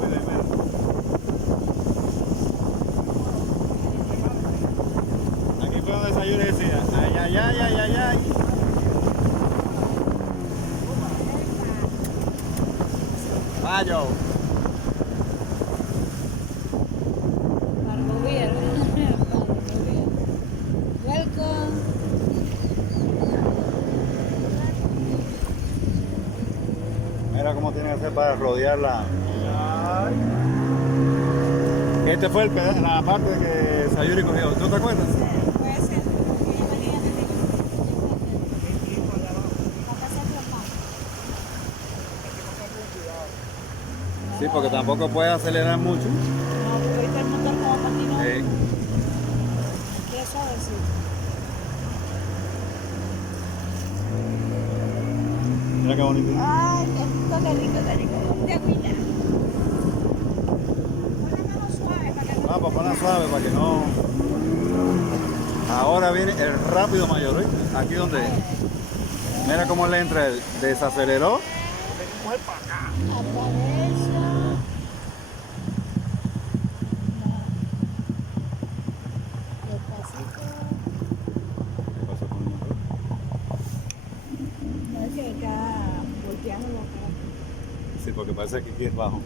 rápido, mira. Aquí fue donde Sayuri decía, ay, ay, ay, ay, ay, ay. Mayo. Barbovier. Barbovier. Welcome. Mira cómo tiene que hacer para rodearla. Este fue la parte que Sayuri cogió. ¿Tú te acuerdas? Puede ser. Ella venía desde Sí, porque tampoco puede acelerar mucho. no, porque ahorita el motor como patinó. Eh, Qué suavecito. Mira qué bonito. Ay, qué rico, qué rico. De agüita. Ponla suave para que no. Vamos, ponla suave para que no. Ahora viene el rápido mayor, ¿eh? Aquí donde. Mira cómo le entra el desaceleró. Atraviesa. Despacito. ¿Qué pasó con el motor? No es que está volteando la cara. Sí, porque parece que aquí es bajo.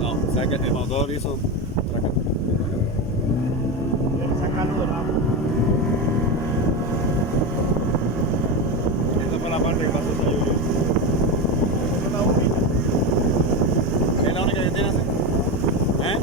No, o sea que el motor hizo traca. Quiere sacarlo del agua. Esta fue la parte que pasó esa lluvia. Esta es la única. ¿Es la única que tiene así? ¿Eh?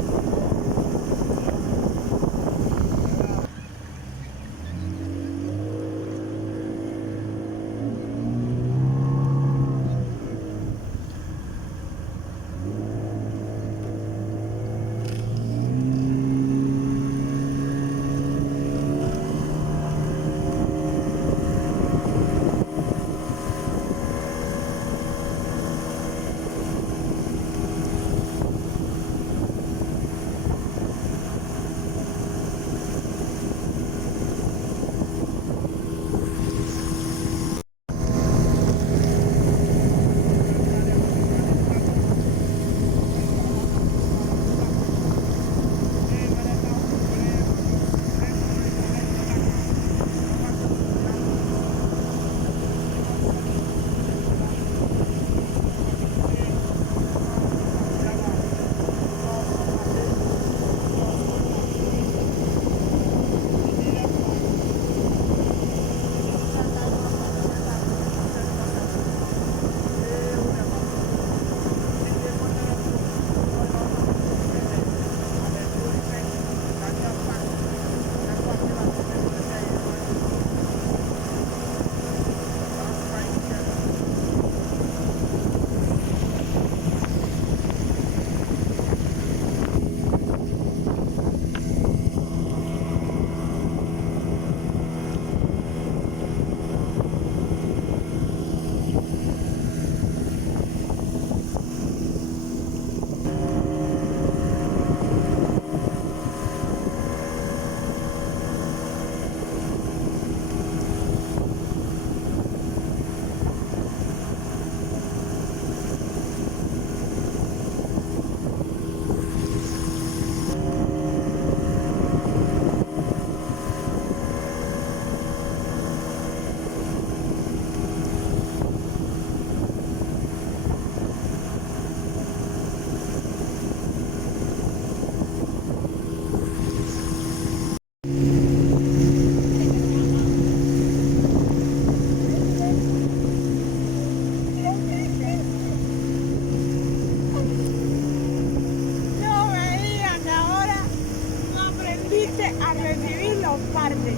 A recibir los partes.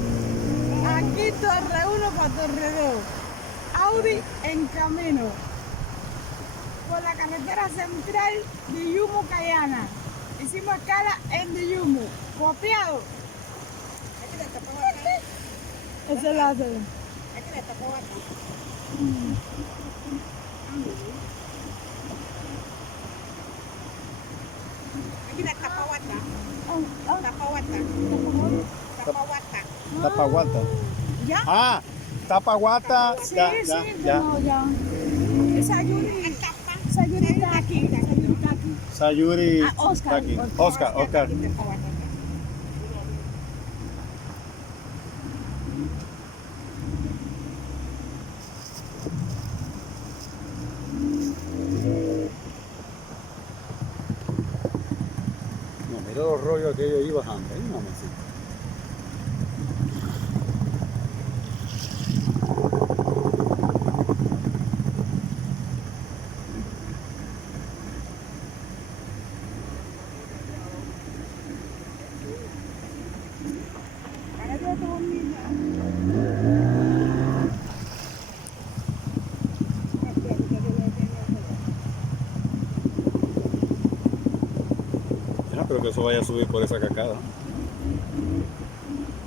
Aquí Torre 1 para Torre 2. Audi en camino. Por la carretera central de Yumu, Cayana. Hicimos escala en de Yumu. Copiado. Ese es la hace. Tapahuanta. ¿Ya? Ah, Tapa guata. Sí, Ya, sí, ya, ya. no, ya. Sayuri. Sayuri Taki. Sayuri Taki. Sayuri. Ah, Oscar. Taki. Oscar. No, mira los rollos que ellos iban bajando. Ahí, mamacita. Ya no creo que eso vaya a subir por esa cacada.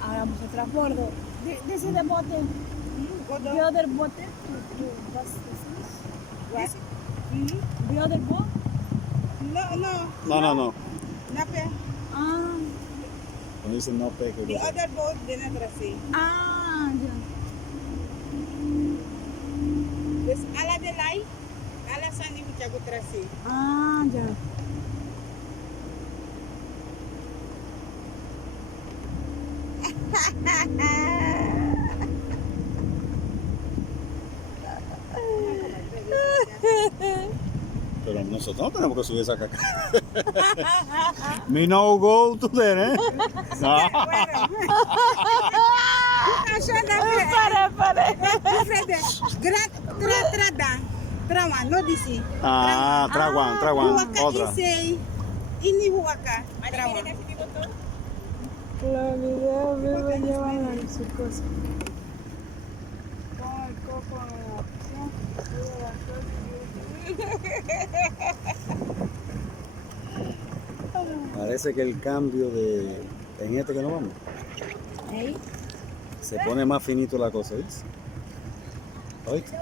Hagamos el transbordo. This is the bote. The other bote. What? The other boat? No. Nape, Ah, Cuando dicen no peque. the other boat didn't see. ah, ya. Pues ala de lai, ala sandi muchacho trasi. Ah, ya. Pero nosotros no tenemos que subir esa caca. Me no go to there, ¿eh? No. Pare. Trawan, no disi. Ah, traguan, Huwaka otra. isay, ini huwaka, trawan. Los videos me llevan a su cosa. Con el coco en la opción. Parece que el cambio de en este que nos vamos ¿Eh? se pone más finito la cosa, ¿viste? ¿Oíste?